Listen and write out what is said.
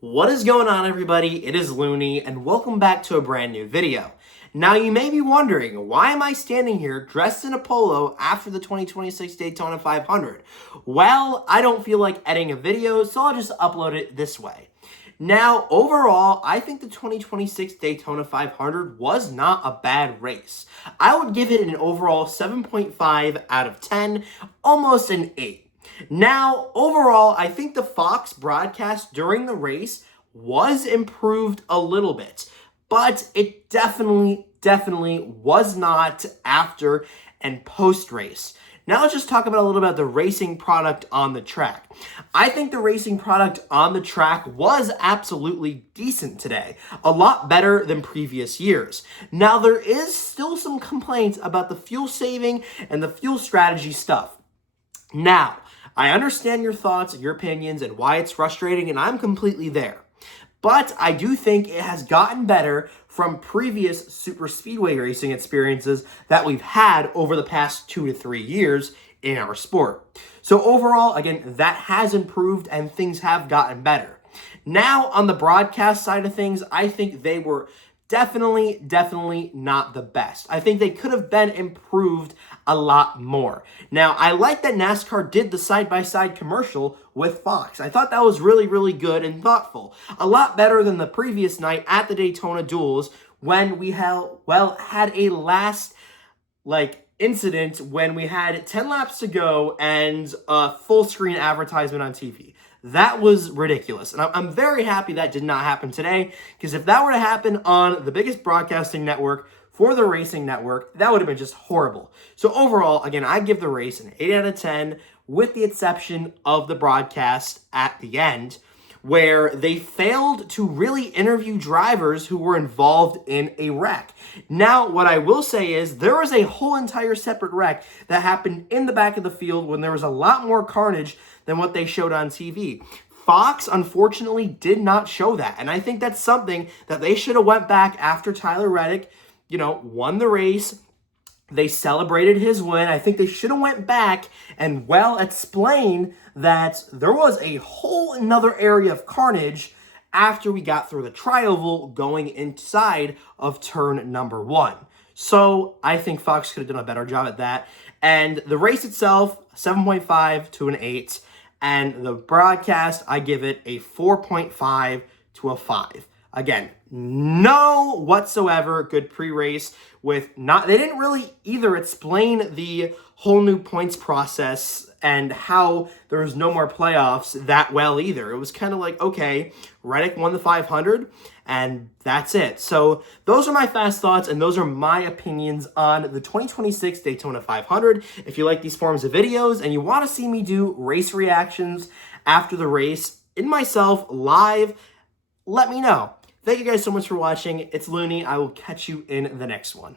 What is going on, everybody? It is Looney, and welcome back to a brand new video. Now, you may be wondering, why am I standing here dressed in a polo after the 2026 Daytona 500? Well, I don't feel like editing a video, so I'll just upload it this way. Now, overall, I think the 2026 Daytona 500 was not a bad race. I would give it an overall 7.5 out of 10, almost an 8. Now, overall, I think the Fox broadcast during the race was improved a little bit, but it definitely was not after and post-race. Now let's just talk about a little bit the racing product on the track. I think the racing product on the track was absolutely decent today. A lot better than previous years. Now there is still some complaints about the fuel saving and the fuel strategy stuff. Now, I understand your thoughts, your opinions, and why it's frustrating, and I'm completely there. But I do think it has gotten better from previous super speedway racing experiences that we've had over the past 2 to 3 years in our sport. So overall, again, that has improved and things have gotten better. Now, on the broadcast side of things, I think they were definitely not the best. I think they could have been improved a lot more. Now, I like that NASCAR did the side-by-side commercial with Fox. I thought that was really good and thoughtful. A lot better than the previous night at the Daytona Duels when we had a last, incident when we had 10 laps to go and a full-screen advertisement on TV. That was ridiculous. And I'm very happy that did not happen today, because if that were to happen on the biggest broadcasting network for the racing network, that would have been just horrible. So overall, again, I give the race an 8 out of 10, with the exception of the broadcast at the end, where they failed to really interview drivers who were involved in a wreck. Now, what I will say is there was a whole entire separate wreck that happened in the back of the field when there was a lot more carnage than what they showed on TV. Fox, unfortunately, did not show that, and I think that's something that they should have went back after Tyler Reddick, won the race. They celebrated his win. I think they should have went back and explained that there was a whole another area of carnage after we got through the trioval going inside of turn number 1. So I think Fox could have done a better job at that. And the race itself, 7.5 to an 8. And the broadcast, I give it a 4.5 to a 5. Again, no whatsoever good pre-race with they didn't really either explain the whole new points process and how there was no more playoffs that well either. It was kind of like, okay, Reddick won the 500 and that's it. So those are my fast thoughts and those are my opinions on the 2026 Daytona 500. If you like these forms of videos and you want to see me do race reactions after the race in myself live, let me know. Thank you guys so much for watching. It's Looney. I will catch you in the next one.